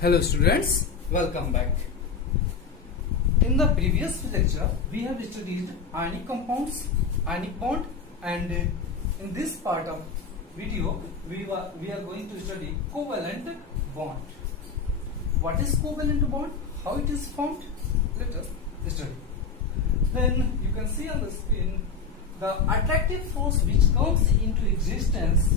Hello students, welcome back. In the previous lecture, we have studied ionic compounds, ionic bond, and in this part of video, we are going to study covalent bond. What is covalent bond? How it is formed? Let us study. Then you can see on the screen the attractive force which comes into existence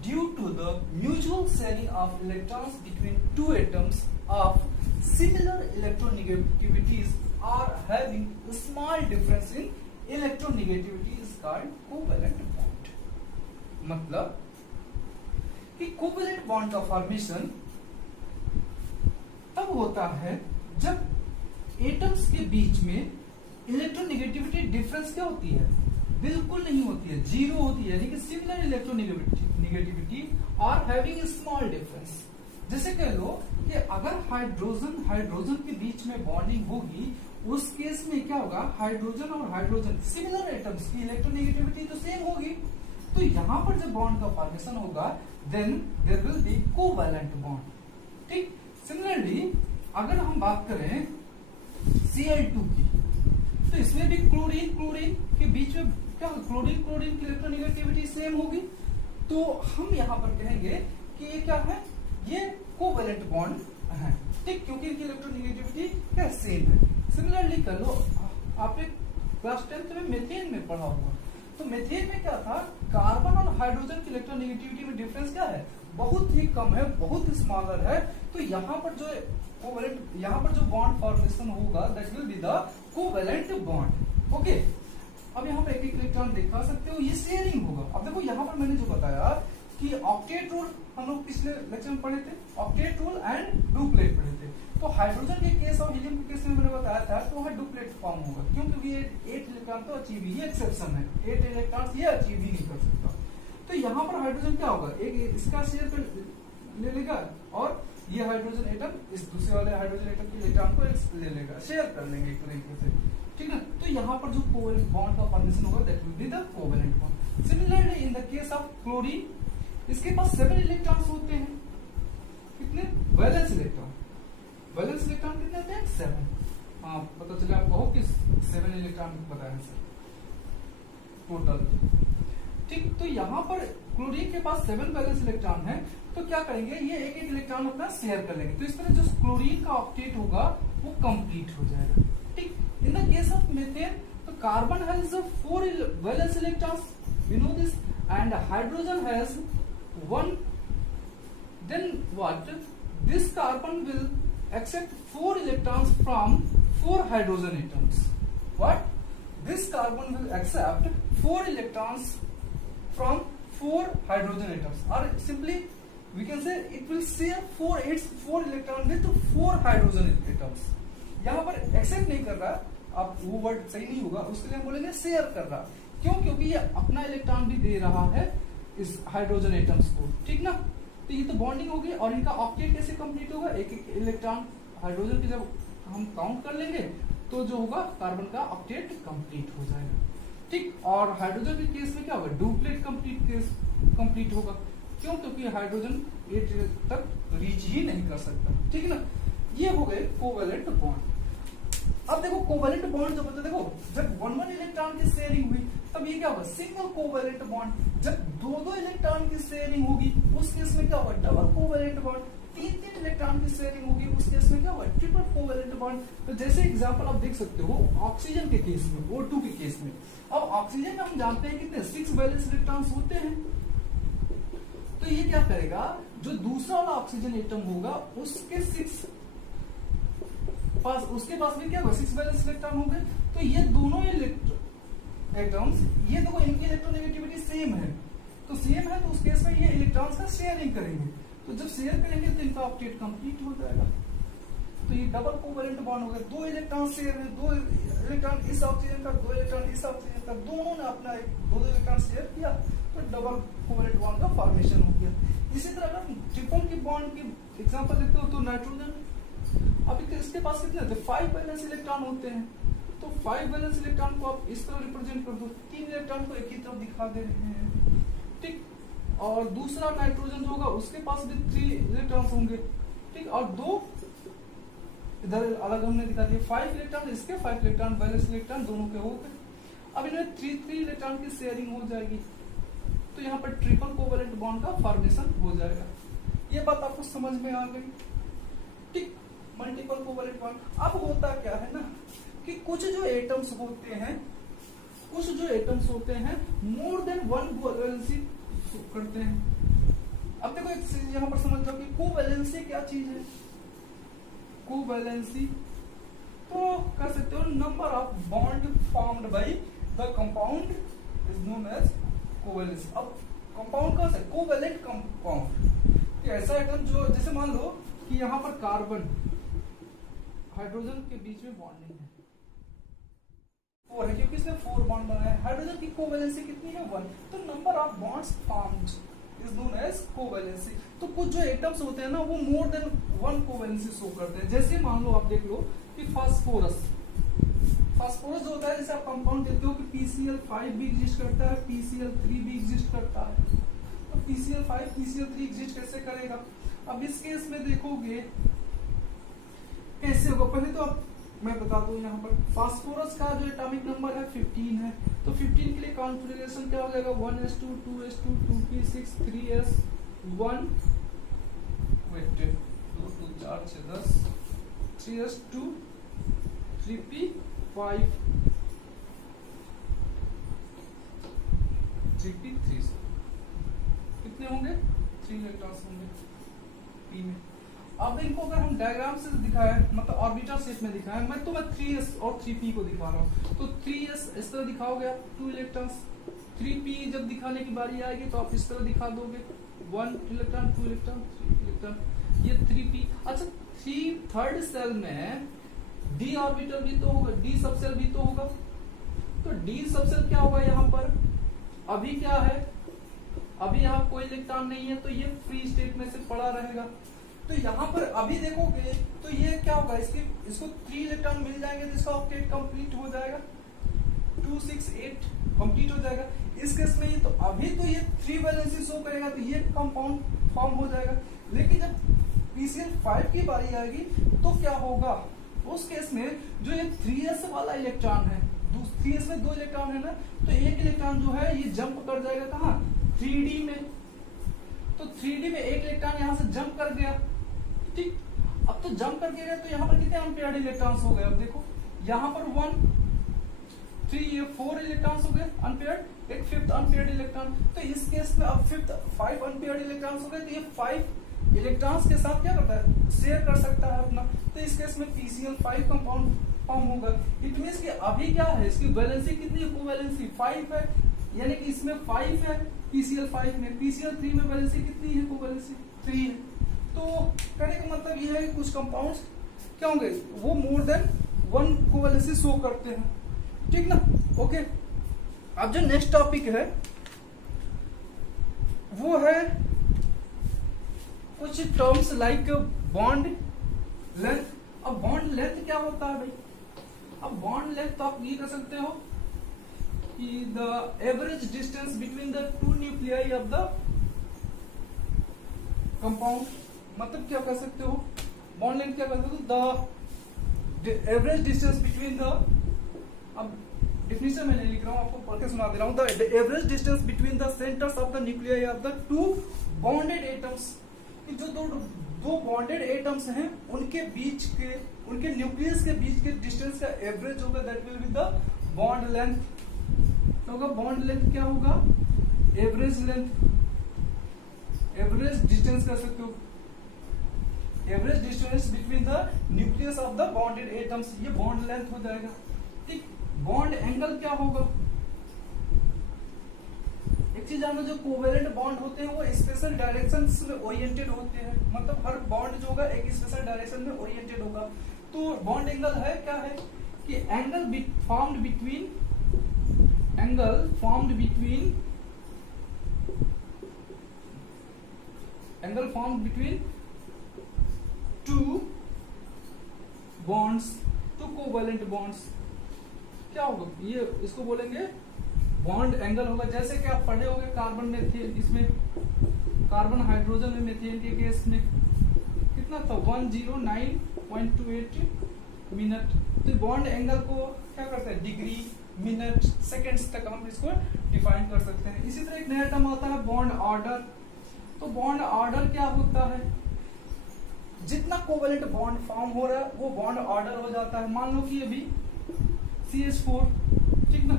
due to the mutual sharing of electrons between two atoms of similar electronegativities or having a small difference in electronegativity is called covalent bond. मतलब कि covalent bond का formation तब होता है जब atoms के बीच में electronegativity difference क्या होती है? बिल्कुल नहीं होती है, जीरो होती है, यानी कि सिमिलर इलेक्ट्रोनेगेटिविटी और हैविंग स्मॉल डिफरेंस। जैसे कह लो कि अगर हाइड्रोजन के बीच में बॉन्डिंग होगी, उस केस में क्या होगा? हाइड्रोजन और हाइड्रोजन सिमिलर एटम्स की इलेक्ट्रोनेगेटिविटी तो सेम होगी, तो यहां पर जब बॉन्ड का फॉर्मेशन होगा then there will be covalent bond. ठीक, सिमिलरली अगर हम बात करें Cl2 की, तो इसमें भी क्लोरीन के बीच में क्या, क्लोरीन की इलेक्ट्रोनेगेटिविटी सेम होगी, तो हम यहाँ पर कहेंगे कि ये क्या है? ये कोवैलेंट बॉन्ड है। ठीक, क्योंकि इनकी इलेक्ट्रोनेगेटिविटी क्या सेम है। सिमिलरली कर लो, आपने क्लास 10th में मेथेन में पढ़ा होगा, तो मेथेन में क्या था? कार्बन और हाइड्रोजन की इलेक्ट्रोनेगेटिविटी में डिफरेंस क्या है? बहुत ही कम है, बहुत स्मॉलर है। तो यहाँ पर जो कोवैलेंट, यहाँ पर जो बॉन्ड फॉर्मेशन होगा that will be the covalent bond. Okay, अब यहाँ पर एक एक इलेक्ट्रॉन दिखा सकते हो, ये शेयरिंग होगा। अब देखो यहाँ पर मैंने जो बताया कि ऑक्टेट रूल हम लोग पिछले लेक्चर में पढ़े थे, ऑक्टेट रूल एंड डुप्लेट पढ़े थे। तो हाइड्रोजन के केस और हीलियम के केस में मैंने बताया था तो वह डुप्लेट फॉर्म होगा, क्योंकि ये 8 इलेक्ट्रॉन तो अचीव ही एक्सेप्शन है, 8 इलेक्ट्रॉन ये अचीव ही नहीं कर सकता। तो यहाँ पर हाइड्रोजन क्या होगा? एक इसका शेयर ले लेगा और ये हाइड्रोजन एटम इस दूसरे वाले हाइड्रोजन एटम के इलेक्ट्रॉन को ले लेगा, शेयर कर लेंगे एक तरीके से। ठीक है, तो यहाँ पर जो कोवैलेंट बॉन्ड का फॉर्मेशन होगा that will be the covalent bond. Similarly in the case of chlorine, इसके पास 7 इलेक्ट्रॉन्स होते हैं। कितने? वैलेंस इलेक्ट्रॉन कितने होते हैं? 7। हाँ, पता चले आपको हो कि 7 इलेक्ट्रॉन बताया सर टोटल। ठीक, तो यहाँ पर क्लोरीन के पास 7 वैलेंस इलेक्ट्रॉन है, तो क्या करेंगे? ये एक एक इलेक्ट्रॉन अपना शेयर कर लेंगे, तो इस तरह जो क्लोरीन का ऑक्टेट होगा वो कंप्लीट हो जाएगा। ठीक, in the case of methane, तो carbon has 4 valence electrons, we know this, and hydrogen has 1। Then what? This carbon will accept 4 electrons from 4 hydrogen atoms. What? This carbon will accept 4 electrons from 4 hydrogen atoms, or simply we can say it will share 4 electron with 4 hydrogen atoms. यहाँ पर accept नहीं कर रहा, आप वो word सही नहीं होगा, उसके लिए हम बोलेंगे शेयर कर रहा। क्यों? क्योंकि ये अपना इलेक्ट्रॉन भी दे रहा है इस हाइड्रोजन एटम्स को। ठीक ना, तो ये तो बॉन्डिंग होगी, और इनका ऑक्टेट कैसे कंप्लीट होगा? एक एक इलेक्ट्रॉन हाइड्रोजन की जब हम काउंट कर लेंगे तो जो होगा कार्बन का ऑक्टेट कंप्लीट हो जाएगा। ठीक, और हाइड्रोजन के केस में क्या होगा? डुप्लेट कंप्लीट होगा। क्यों? क्योंकि हाइड्रोजन 8 तक रीच ही नहीं कर सकता। ठीक है ना, ये हो गए कोवैलेंट बॉन्ड। अब देखो कोवैलेंट बॉन्ड जब होता है, देखो जब 1 इलेक्ट्रॉन की शेयरिंग हुई तब ये क्या होगा? Single covalent bond. जब 2 इलेक्ट्रॉन की शेयरिंग होगी उस केस में क्या होगा? Double covalent bond. 3 इलेक्ट्रॉन की शेयरिंग होगी उस केस में क्या होगा? Triple covalent bond. तो जैसे एग्जांपल आप देख सकते हो ऑक्सीजन के केस में, O2 के केस में। अब ऑक्सीजन में हम जानते हैं कितने 6 वैलेंस इलेक्ट्रॉन्स होते हैं, तो ये क्या करेगा? जो दूसरा वाला ऑक्सीजन एटम होगा उसके पास भी क्या होगा? 6 वैलेंस इलेक्ट्रॉन होंगे। तो ये दोनों एटम्स, ये देखो इनकी इलेक्ट्रोनेगेटिविटी सेम है, तो सेम है, तो उस केस में ये इलेक्ट्रॉन्स का शेयरिंग करेंगे। तो जब शेयर करेंगे तो इनका ऑक्टेट कंप्लीट हो जाएगा। तो ये डबल कोवैलेंट बॉन्ड हो गया। 2 इलेक्ट्रॉन शेयर है, 2 इलेक्ट्रॉन इस ऑक्सीजन का, 2 इलेक्ट्रॉन इस ऑक्सीजन का, दोनों ने अपना 2 इलेक्ट्रॉन शेयर किया, तो डबल कोवैलेंट बॉन्ड का फॉर्मेशन हो गया। इसी तरह अगर ट्रिपल की बॉन्ड की एग्जांपल देखते हो तो नाइट्रोजन, अब इसके पास कितने होते हैं? 5 वैलेंस इलेक्ट्रॉन होते हैं। तो 5 वैलेंस इलेक्ट्रॉन को आप इस तरह रिप्रेजेंट कर दो, 3 इलेक्ट्रॉन को एक ही तरफ दिखा दे रहे हैं। ठीक, और दूसरा नाइट्रोजन जो होगा उसके पास भी 3 इलेक्ट्रॉन्स होंगे। ठीक, और 2 इधर अलग हमने दिखा दिया, 5 इलेक्ट्रॉन इसके, 5 इलेक्ट्रॉन वैलेंस इलेक्ट्रॉन दोनों के हो गए। अब इनमें 3 इलेक्ट्रॉन की शेयरिंग हो जाएगी, तो यहाँ पर ट्रिपल कोवेलेंट बॉन्ड का फॉर्मेशन हो जाएगा। ये बात आपको समझ में आ गई, ठीक। Multiple covalent bond. अब होता क्या है ना कि कुछ जो एटम्स होते हैं मोर देन 1 कोवेलेंसी करते हैं। अब देखो एक चीज यहाँ पर समझ जाओ कि कोवेलेंसी क्या चीज है। कोवेलेंसी तो कर सकते हो number of bond formed by the compound is known as covalency. अब कंपाउंड कौन सा, कोवेलेंट कंपाउंड। ऐसा एटम जो, जैसे मान लो कि यहाँ पर कार्बन हाइड्रोजन के बीच में बॉन्ड नहीं है, 4 है क्योंकि इसने 4 बॉन्ड बनाया है। हाइड्रोजन की कोवेलेंसी कितनी है, 1। तो number of bonds formed is known as covalency. तो कुछ जो एटम्स होते हैं ना वो मोर देन 1 कोवेलेंसी शो करते हैं। जैसे मान लो आप देख लो कि फास्फोरस जो होता है, जैसे आप कंपाउंड देखते हो कि PCl5 भी एग्जिस्ट करता है, PCl3 भी एग्जिस्ट करता है। तो PCl5 PCl3 एग्जिस्ट कैसे करेगा। अब इस केस में देखोगे कैसे होगा, पहले तो अब मैं बता दूं यहाँ पर फास्फोरस का जो एटॉमिक नंबर है 15 है, तो 15 के लिए कॉन्फिगरेशन क्या हो जाएगा, 1s2 2s2 2p6 3s1 wait 2 2 4 6 10 3s2 3p5 3p3 कितने होंगे, 3 इलेक्ट्रॉन्स होंगे p में। अब इनको अगर हम डायग्राम से दिखाएं, मतलब ऑर्बिटल शेप में दिखाएं, मैं 3s और 3p को दिखा रहा हूं। तो 3s इस तरह दिखाओगे आप 2 इलेक्ट्रॉन्स, 3p जब दिखाने की बारी आएगी तो आप इस तरह दिखा दोगे 1 इलेक्ट्रॉन 2 इलेक्ट्रॉन 3 इलेक्ट्रॉन, ये 3p। अच्छा, 3rd सेल में d ऑर्बिटल भी तो होगा, d सबसेल भी तो होगा। तो d सबसेल क्या होगा यहाँ पर, अभी क्या है, अभी यहाँ कोई इलेक्ट्रॉन नहीं है, तो ये फ्री स्टेट में से पड़ा रहेगा। तो यहाँ पर अभी देखोगे तो ये क्या होगा, इसको 3 इलेक्ट्रॉन मिल जाएंगे, जिसका ऑक्टेट कंप्लीट हो जाएगा, 2 6 8 कंप्लीट हो जाएगा। इस केस में ये तो अभी तो ये 3 वैलेंसी शो करेगा, तो ये कंपाउंड फॉर्म हो जाएगा। लेकिन जब PCl5 की बारी आएगी तो क्या होगा, उस केस में जो ये 3s वाला इलेक्ट्रॉन है, 3s में 2 इलेक्ट्रॉन है ना, तो एक इलेक्ट्रॉन जो है ये जंप कर जाएगा कहाँ, 3d में। तो 3d में एक इलेक्ट्रॉन यहाँ से जंप कर गया, ठीक। अब तो जंप करके गए तो यहाँ पर कितने अनपेयर्ड इलेक्ट्रॉन्स हो गए, अब देखो यहाँ पर 1 3 ये 4 इलेक्ट्रॉन्स हो गए अनपेयर्ड, एक 5th अनपेयर्ड इलेक्ट्रॉन। तो इस केस में अब 5 अनपेयर्ड इलेक्ट्रॉन्स हो गए, तो ये 5 इलेक्ट्रॉन्स के साथ क्या करता है, शेयर कर सकता है अपना। तो इस केस में PCl5 कंपाउंड फॉर्म होगा। इट मींस कि अभी क्या है, इसकी वैलेंसी कितनी है, कोवैलेंसी 5 है, यानी कि इसमें 5 है PCl5 में, PCl3 में वैलेंसी कितनी है, कोवैलेंसी 3 है। तो कहने का मतलब ये है कि कुछ कंपाउंड्स क्या होंगे, वो मोर देन 1 कोवैलेंसी शो करते हैं, ठीक ना। ओके, अब जो नेक्स्ट टॉपिक है वो है कुछ टर्म्स लाइक बॉन्ड लेंथ। अब बॉन्ड लेंथ क्या होता है भाई, अब बॉन्ड लेंथ तो आप ये कर सकते हो कि the average distance between the 2 nuclei of the compound, मतलब क्या कर सकते हो, बॉन्ड लेंथ क्या कर सकते हो, the average distance between the, अब डिफिनेशन मैंने लिख रहा हूं, आपको पढ़ के सुना दे रहा हूं, the average distance between the centres of the nuclei of the 2 bonded atoms. जो दो बॉन्डेड एटम्स हैं उनके बीच के, उनके न्यूक्लियस के बीच के डिस्टेंस का एवरेज होगा, that will be the bond length. तो होगा बॉन्ड लेंथ क्या होगा, एवरेज लेंथ, एवरेज डिस्टेंस कर सकते हो, average distance between the nucleus of the bonded atoms, ये बॉन्ड लेंथ हो जाएगा, ठीक। बॉन्ड एंगल क्या होगा, एक चीज जानो, जो कोवेलेंट बॉन्ड होते हैं वो स्पेशल डायरेक्शंस में ओरिएंटेड होते हैं, मतलब हर बॉन्ड जो होगा एक स्पेशल डायरेक्शन में ओरिएंटेड होगा। तो बॉन्ड एंगल है क्या है कि angle formed between, angle formed between 2 bonds, 2 covalent bonds, क्या होगा ये, इसको बोलेंगे बॉन्ड एंगल होगा। जैसे कि आप पढ़े होंगे कार्बन में थे, इसमें कार्बन हाइड्रोजन में, मीथेन के केस में कितना था 109.28 मिनट। तो बॉन्ड एंगल को क्या करते हैं डिग्री मिनट सेकेंड्स तक हम इसको डिफाइन कर सकते हैं। इसी तरह एक नया टर्म आता है बॉन्ड ऑर्डर। तो बॉन्ड ऑर्डर क्या होता है, जितना कोवेलेंट बॉन्ड फॉर्म हो रहा है वो बॉन्ड ऑर्डर हो जाता है। मान लो कि अभी CH4, ठीक ना,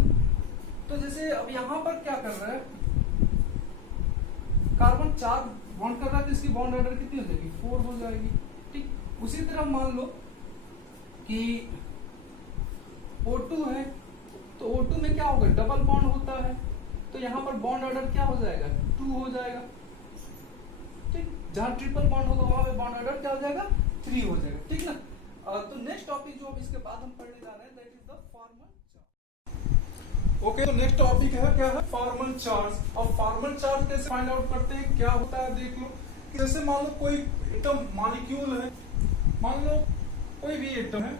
तो जैसे अब यहां पर क्या कर रहा है कार्बन 4 बॉन्ड कर रहा है तो इसकी बॉन्ड ऑर्डर कितनी हो जाएगी 4 हो जाएगी, ठीक। उसी तरह मान लो कि O2 है तो O2 में क्या होगा डबल बॉन्ड होता है तो यहां पर बॉन्ड ऑर्डर क्या हो जाएगा 2 हो जाएगा, ठीक। जहां ट्रिपल बॉन्ड होगा वहां पे बॉन्ड ऑर्डर क्या हो जाएगा 3 हो जाएगा, ठीक ना। तो नेक्स्ट टॉपिक जो अब इसके बाद हम पढ़ने जा रहे हैं that is the formal charge. Okay, तो नेक्स्ट टॉपिक है क्या है फॉर्मल चार्ज। अब फॉर्मल चार्ज कैसे फाइंड आउट करते हैं, क्या होता है देख लो। जैसे मान लो कोई एटम मॉलिक्यूल है, मान लो कोई भी एटम है,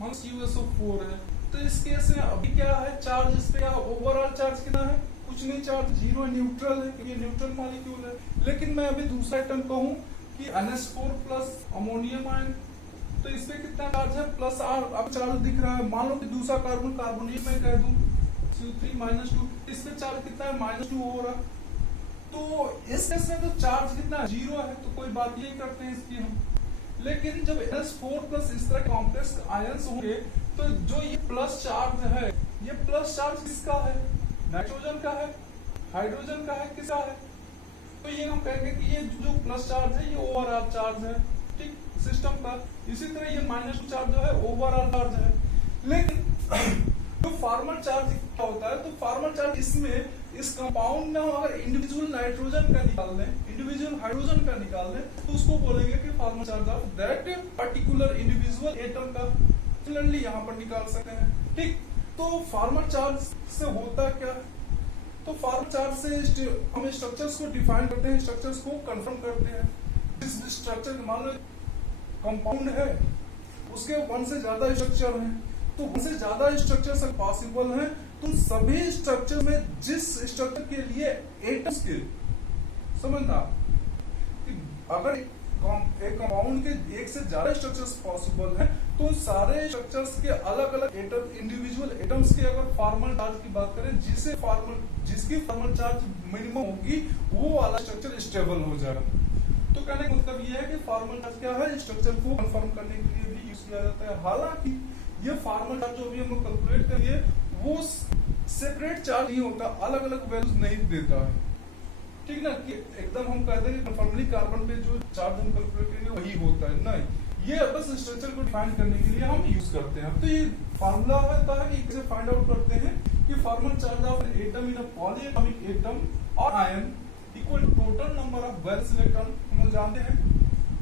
मान लो CuSO4 है, तो इस केस में अभी क्या है चार्ज इस पे ओवरऑल चार्ज कितना है कुछ नहीं, चार्ज 0 न्यूट्रल है क्योंकि न्यूट्रल मॉलिक्यूल है। लेकिन मैं अभी दूसरा एटम कहूं कि NH4 प्लस अमोनियम आयन, तो इसमें कितना चार्ज है प्लस R। अब चार्ज दिख रहा है, मान लो कि दूसरा कार्बन कार्बोनेट में कह दूं CO3 -2, इसमें चार्ज कितना है -2 हो रहा। तो इस केस में तो चार्ज कितना है 0 है, तो कोई बात नहीं करते हैं इसकी हम। लेकिन जब NH4 प्लस इस तरह कॉम्प्लेक्स आयंस होंगे तो जो ये प्लस चार्ज है, ये प्लस चार्ज किसका है, नाइट्रोजन का है, हाइड्रोजन का है, किसका है, तो ये हम कहेंगे कि ये जो प्लस चार्ज है ये ओवरऑल चार्ज है, ठीक, सिस्टम का। इसी तरह ये -2 चार्ज जो है ओवरऑल चार्ज है। लेकिन जो फॉर्मल चार्ज क्या होता है, तो फॉर्मल चार्ज इसमें इस कंपाउंड में हम अगर इंडिविजुअल नाइट्रोजन का निकाल दें, इंडिविजुअल हाइड्रोजन का निकाल दें, तो उसको बोलेंगे कि formal charge of that particular individual atom का सिमिलरली यहाँ पर निकाल सकते हैं, ठीक। तो फॉर्मल चार्ज से होता क्या, तो फॉर्मल चार्ज से हम स्ट्रक्चर्स को डिफाइन करते हैं, स्ट्रक्चर्स को कंफर्म करते हैं। जिस स्ट्रक्चर मान लो कंपाउंड है उसके 1 से ज्यादा स्ट्रक्चर हैं, तो 1 से ज्यादा स्ट्रक्चर पॉसिबल हैं, तो सभी स्ट्रक्चर में जिस स्ट्रक्चर के लिए एटम्स के समझना कि अगर एक कंपाउंड के 1 से ज्यादा स्ट्रक्चर्स पॉसिबल हैं तो सारे स्ट्रक्चर्स के अलग अलग एटम इंडिविजुअल एटम्स के अगर फॉर्मल चार्ज की बात करें जिसकी फॉर्मल चार्ज मिनिमम होगी वो वाला स्ट्रक्चर स्टेबल हो जाएगा। तो कहने का मतलब ये है कि फॉर्मल चार्ज क्या है, स्ट्रक्चर को कंफर्म करने के लिए भी यूज किया जाता है। हालांकि ये फॉर्मल चार्ज जो भी हम लोग कैलकुलेट करिए वो सेपरेट चार्ज नहीं होता, अलग अलग वैल्यूज नहीं देता है, ठीक ना, कि एकदम हम कहते हैं कंफर्मली कार्बन पे जो चार्ज हम कैलकुलेट करेंगे वही होता है, नहीं, ये बस स्ट्रक्चर को डिफाइन करने के लिए हम यूज करते हैं। तो ये फार्मूला होता है कि कैसे फाइंड आउट करते हैं कि formal charge of atom in a polyatomic atom और ion equal to total number of valence electron, हम लोग जानते हैं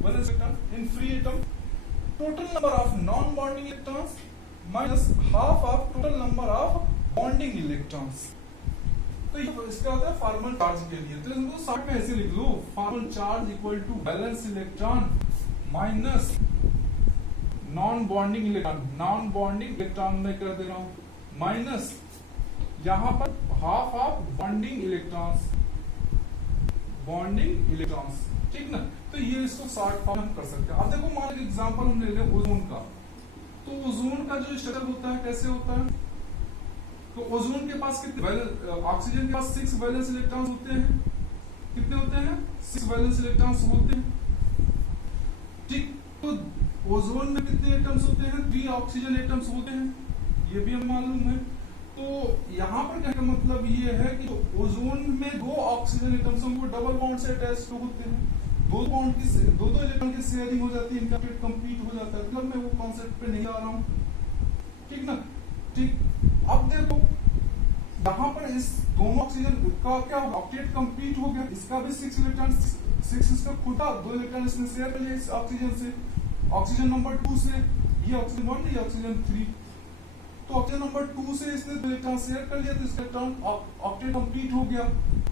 valence electron in free atom, total number of non bonding electrons minus half of total number of bonding electrons. तो ये इसका होता है फॉर्मल चार्ज के लिए। तो इसको शॉर्ट में ऐसे लिख लो, formal charge equal to valence electron minus non bonding electron, non bonding electron में कर दे रहा हूं माइनस यहां पर half of bonding electrons, bonding electrons, ठीक ना। तो ये इसको शॉर्ट फॉर्म हम कर सकते हैं। अब देखो मान लो एग्जांपल हम ले लें ओजोन का, तो ओजोन का जो स्ट्रक्चर होता है कैसे होता है, तो ओजोन के पास कितने ऑक्सीजन के पास 6 वैलेंस इलेक्ट्रॉन्स होते हैं, कितने होते हैं 6 वैलेंस इलेक्ट्रॉन्स होते हैं, ठीक। तो ओजोन में कितने एटम्स होते हैं 3 ऑक्सीजन एटम्स होते हैं, ये भी हमें मालूम है। तो यहाँ पर कहने का मतलब ये है कि ओजोन में 2 ऑक्सीजन एटम्स वो डबल बॉन्ड से अटैच होते हैं, दो इलेक्ट्रॉन की शेयरिंग हो जाती है, इनका कंप्लीट हो जाता है। मतलब मैं वो कॉन्सेप्ट पे नहीं आ रहा हूँ, ठीक ना, ठीक। अब देखो यहाँ पर इस दोनों ऑक्सीजन का क्या ऑक्टेट कंप्लीट हो गया, इसका भी 6 इलेक्ट्रॉन 6 इसका खुद 2 इलेक्ट्रॉन इसने शेयर कर लिया इस ऑक्सीजन से, ऑक्सीजन नंबर 2 से, ये ऑक्सीजन 1 ये ऑक्सीजन 3, तो ऑक्सीजन नंबर 2 से इसने 2 इलेक्ट्रॉन शेयर कर लिया, तो इसका इलेक्ट्रॉन ऑक्टेट कंप्लीट हो गया।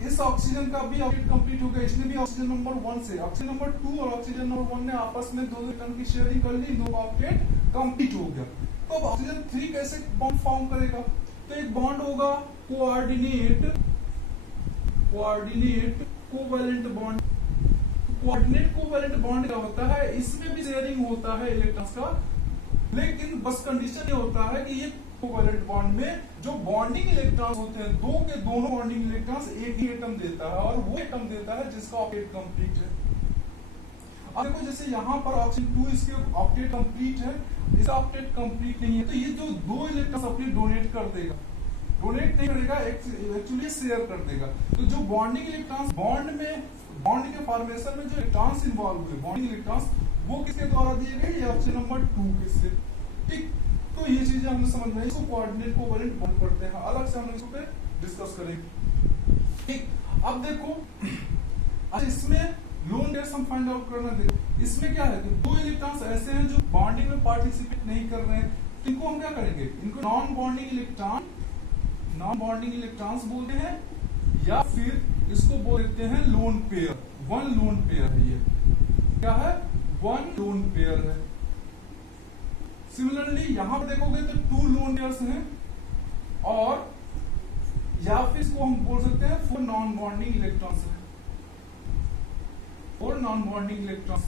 इस ऑक्सीजन का भी ऑक्टेट कंप्लीट हो गया, इसने भी ऑक्सीजन नंबर 1 से, ऑक्सीजन नंबर 2 और ऑक्सीजन नंबर 1 ने आपस में 2 इलेक्ट्रॉन की शेयरिंग कर ली, 2 ऑक्टेट कंप्लीट हो गया। तो अब ऑक्सीजन 3 कैसे बॉन्ड फॉर्म करेगा, तो एक बॉन्ड होगा coordinate covalent bond, coordinate covalent bond क्या होता है, इसमें भी शेयरिंग होता है इलेक्ट्रॉन्स का, लेकिन बस कंडीशन ये होता है कि ये कोवैलेंट बॉन्ड में जो बॉन्डिंग इलेक्ट्रॉन्स होते हैं, दो के दोनों बॉन्डिंग इलेक्ट्रॉन्स एक ही एटम देता है, और वो एटम देता है जिसका ऑक्टेट कंप्लीट है। अब देखो जैसे यहाँ पर ऑक्सीजन 2 इसके ऑक्टेट कंप्लीट है, इसका ऑक्टेट कंप्लीट नहीं है, तो ये जो दो इलेक्ट्रॉन्स अपने डोनेट कर देगा, डोनेट नहीं करेगा, एक्चुअली शेयर कर देगा। तो जो बॉन्डिंग इलेक्ट्रॉन्स बॉन्ड के फॉर्मेशन में जो इलेक्ट्रॉन्स इन्वॉल्व हुए, बॉन्डिंग इलेक्ट्रॉन्स, वो किसके द्वारा दिए गए, ये ऑप्शन नंबर 2 के से। ठीक, तो ये चीजें हमने समझ में, इसको कोऑर्डिनेट कोवैलेंट बॉन्ड करते हैं, अलग से हम इसको पे डिस्कस करेंगे। ठीक, अब देखो अच्छा इसमें लोन पेयर्स हम फाइंड आउट करना देखो, इसमें क्या है कि दो इलेक्ट्रॉन्स ऐसे हैं जो बॉन्डिंग में पार्टिसिपेट नहीं कर रहे हैं, तो इनको हम क्या करेंगे, इनको नॉन बॉन्डिंग इलेक्ट्रॉन्स बोलते हैं, या फिर इसको बोल देते हैं lone pair. One lone pair है, ये क्या है, वन लोन पेयर है। सिमिलरली यहां पर देखोगे तो टू लोन पेयर्स हैं, और या फिर इसको हम बोल सकते हैं फोर नॉन बॉन्डिंग इलेक्ट्रॉन्स है, four non bonding electrons.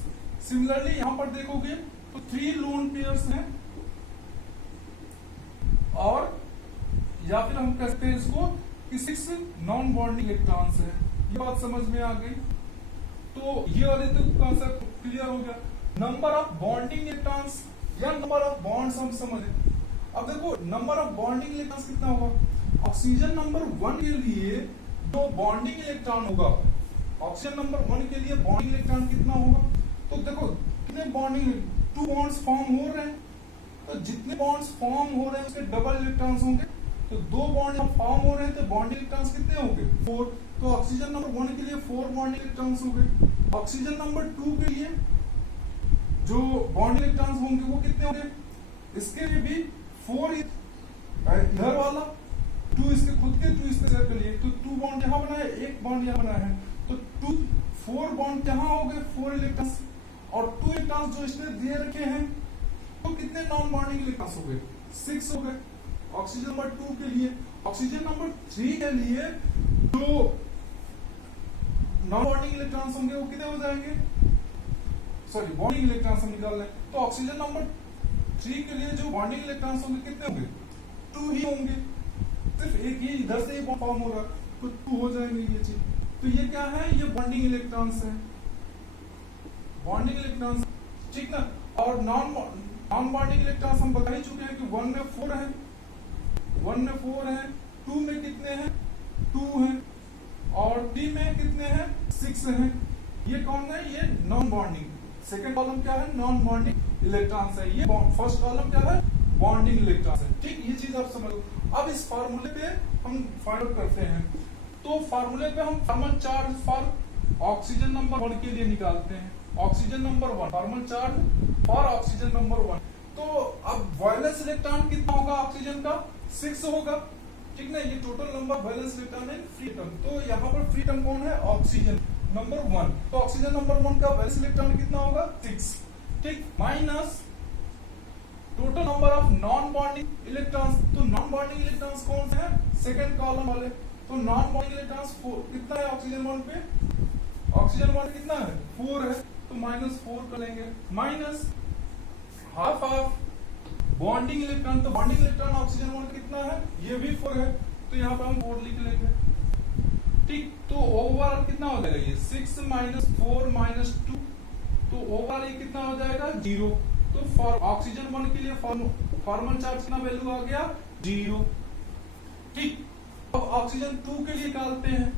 Similarly यहां पर देखोगे तो थ्री लोन पेयर्स हैं, और या फिर हम कहते हैं इसको कि सिक्स नॉन बॉन्डिंग इलेक्ट्रॉन्स है। ये बात समझ में आ गई, तो ये वाले तो कॉन्सेप्ट क्लियर हो गया। नंबर ऑफ बॉन्डिंग इलेक्ट्रॉन्स या नंबर ऑफ बॉन्ड्स हम समझे। अब देखो नंबर ऑफ बॉन्डिंग इलेक्ट्रॉन्स कितना होगा, ऑक्सीजन नंबर 1 के लिए जो बॉन्डिंग इलेक्ट्रॉन होगा, ऑक्सीजन नंबर 1 के लिए बॉन्डिंग इलेक्ट्रॉन कितना होगा, तो देखो कितने बॉन्डिंग, 2 बॉन्ड्स फॉर्म हो रहे हैं, तो जितने बॉन्ड्स फॉर्म हो रहे हैं उसके डबल इलेक्ट्रॉन्स होंगे, तो 2 बॉन्ड फॉर्म हो रहे हैं तो बॉन्डिंग इलेक्ट्रॉन्स कितने होंगे, 4। तो ऑक्सीजन नंबर 1 के लिए 4 बॉन्डिंग इलेक्ट्रॉन्स हो गए। ऑक्सीजन नंबर 2 के लिए जो बॉन्डिंग इलेक्ट्रॉन्स होंगे वो कितने होंगे, इसके लिए भी 4 इधर वाला, 2 इसके खुद के, 2 इसके के लिए, तो 2 बॉन्ड यहाँ बना है, 1 बॉन्ड यहाँ बना है, तो 4 बॉन्ड यहाँ हो गए 4 इलेक्ट्रॉन्स, और 2 इलेक्ट्रॉन्स जो इसने दिए रखे हैं तो कितने नॉन बॉन्डिंग इलेक्ट्रॉन्स हो गए, 6 हो गए ऑक्सीजन नंबर 2 के लिए। ऑक्सीजन नंबर 3 के लिए जो नॉन बॉन्डिंग इलेक्ट्रॉन्स होंगे वो कितने हो जाएंगे, सॉरी बॉन्डिंग इलेक्ट्रॉन्स हम निकाल रहे हैं, तो ऑक्सीजन नंबर 3 के लिए जो बॉन्डिंग इलेक्ट्रॉन्स होंगे कितने होंगे, 2 ही होंगे, सिर्फ एक ही इधर से ही फॉर्म हो रहा, तो 2 हो जाएंगे ये चीज। तो ये क्या है, ये बॉन्डिंग इलेक्ट्रॉन्स है, बॉन्डिंग इलेक्ट्रॉन्स, ठीक ना। और नॉन बॉन्डिंग इलेक्ट्रॉन्स हम बता ही चुके हैं कि 1 में 4 है, 1 में 4 है, 2 में कितने हैं, 2 हैं, और 3 में कितने हैं, 6 हैं। ये कौन है, ये नॉन बॉन्डिंग, सेकंड कॉलम क्या है, नॉन बॉन्डिंग इलेक्ट्रॉन्स है, ये फर्स्ट कॉलम क्या है, बॉन्डिंग इलेक्ट्रॉन्स है। ठीक, ये चीज आप समझ लो। अब इस फार्मूले पे हम फाइंड आउट करते हैं, तो फार्मूले पे हम thermal charge for oxygen number 1 के लिए निकालते हैं, oxygen number 1, thermal charge for oxygen number 1। तो अब वैलेंस इलेक्ट्रॉन कितना होगा ऑक्सीजन का, 6 होगा, ठीक ना। ये टोटल नंबर वैलेंस इलेक्ट्रॉन है, फ्री टर्म, तो यहाँ पर फ्री टर्म कौन है, ऑक्सीजन नंबर 1, तो ऑक्सीजन नंबर 1 का वैलेंस इलेक्ट्रॉन कितना होगा, 6, ठीक, minus total number of non bonding electrons. तो नॉन बॉन्डिंग इलेक्ट्रॉन्स कौन से हैं, सेकंड कॉलम वाले, तो नॉन बॉन्डिंग इलेक्ट्रॉन्स कितना है ऑक्सीजन 1 पे, ऑक्सीजन 1 कितना है, 4 है, तो -4 कर लेंगे, minus half of bonding electron, तो बॉन्डिंग इलेक्ट्रॉन ऑक्सीजन 1 कितना है, ये भी 4 है, तो यहाँ पर हम 4 लिख लेंगे, ठीक। तो ओवरऑल कितना हो जाएगा, ये 6 - 4 - 2, तो ओवरऑल ये कितना हो जाएगा, 0। तो फॉर ऑक्सीजन 1 के लिए फॉर्मल चार्ज कितना वैल्यू आ गया, 0, ठीक। अब ऑक्सीजन 2 के लिए निकालते हैं,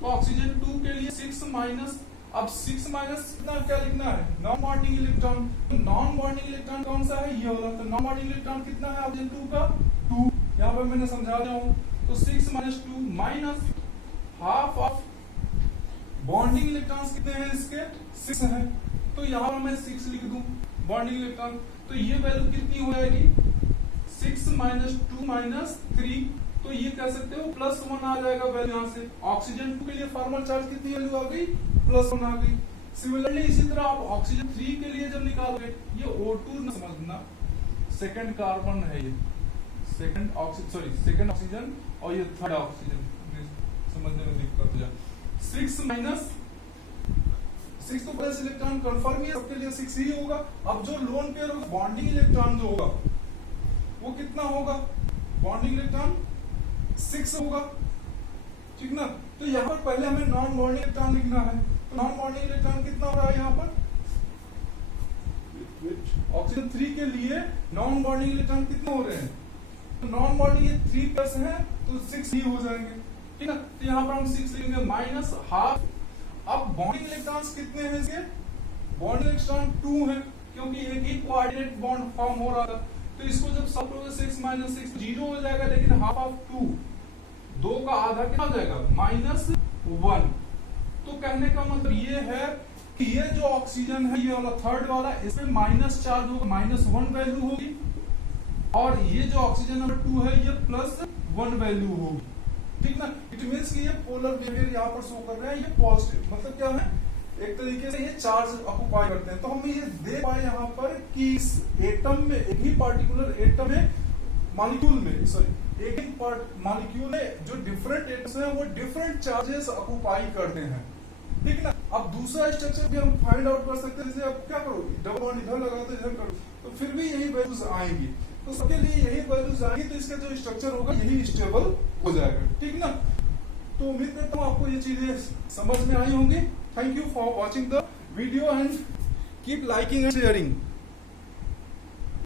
तो ऑक्सीजन 2 के लिए 6 माइनस, अब 6 माइनस कितना क्या लिखना है, नॉन बॉन्डिंग इलेक्ट्रॉन, तो नॉन बॉन्डिंग इलेक्ट्रॉन कौन सा है, ये वाला, तो नॉन बॉन्डिंग इलेक्ट्रॉन कितना है ऑक्सीजन 2 का, 2, यहाँ पर मैंने समझा दिया हूं, तो 6 - 2 minus half of bonding electrons कितने हैं इसके, 6 है, तो यहाँ पर मैं 6 लिख दूं बॉन्डिंग इलेक्ट्रॉन, तो ये वैल्यू कितनी हो जाएगी, 6 - 2 - 3, तो ये कह सकते हो +1 आ जाएगा वैल्यू यहाँ से। ऑक्सीजन 2 के लिए फॉर्मल चार्ज कितनी वैल्यू आ गई, +1 आ गई। सिमिलरली इसी तरह आप ऑक्सीजन 3 के लिए जब निकालोगे, ये O2 न समझना, सेकंड कार्बन है ये, सेकंड ऑक्सीजन और ये थर्ड ऑक्सीजन, समझने में दिक्कत हो जाए। 6 6 तो प्लस इलेक्ट्रॉन कंफर्म ही सबके लिए 6 ही होगा। अब जो लोन पेयर होगा बॉन्डिंग इलेक्ट्रॉन जो होगा वो कितना होगा, बॉन्डिंग इलेक्ट्रॉन 6 होगा, ठीक ना। तो यहाँ पर पहले हमें नॉन बॉन्डिंग इलेक्ट्रॉन लिखना है, तो नॉन बॉन्डिंग इलेक्ट्रॉन कितना हो रहा है यहाँ पर, ऑक्सीजन 3 के लिए नॉन बॉन्डिंग इलेक्ट्रॉन कितने हो रहे हैं, तो नॉन बॉन्डिंग ये 3 प्लस है तो 6 ही हो जाएंगे, ठीक है। तो यहाँ पर हम 6 लिखेंगे माइनस हाफ। अब बॉन्डिंग इलेक्ट्रॉन्स कितने हैं इसके, बॉन्डिंग इलेक्ट्रॉन 2 है, क्योंकि एक ही कोऑर्डिनेट बॉन्ड फॉर्म हो रहा था। तो इसको जब सब करोगे 6 माइनस 6 0 हो जाएगा, लेकिन हाफ ऑफ 2 का आधा कितना हो जाएगा -1। तो कहने का मतलब ये है कि ये जो ऑक्सीजन है ये वाला थर्ड वाला, इसमें माइनस चार्ज होगा, -1 वैल्यू होगी, और ये जो ऑक्सीजन नंबर 2 है ये +1 वैल्यू होगी, ठीक ना। इट मींस कि ये पोलर बिहेवियर यहाँ पर शो कर रहे हैं, ये पॉजिटिव, मतलब क्या है, एक तरीके से ये चार्ज ऑक्युपाई करते हैं। तो हम ये देख पाए यहाँ पर कि इस एटम में, एक ही पार्टिकुलर एटम में, मॉलिक्यूल में, सॉरी एक ही मॉलिक्यूल में जो डिफरेंट एटम्स हैं वो डिफरेंट चार्जेस ऑक्युपाई करते हैं, ठीक ना। अब दूसरा स्ट्रक्चर भी हम फाइंड आउट कर सकते हैं, जैसे आप क्या करो, डबल बॉन्ड इधर लगा दो इधर करो, तो फिर भी यही वैल्यूज आएंगी, तो सबके लिए यही वैल्यूज आएंगी, तो इसका जो स्ट्रक्चर होगा यही स्टेबल हो जाएगा, ठीक ना। तो उम्मीद करता हूँ आपको ये चीजें समझ में आई होंगी। Thank you for watching the video and keep liking and sharing.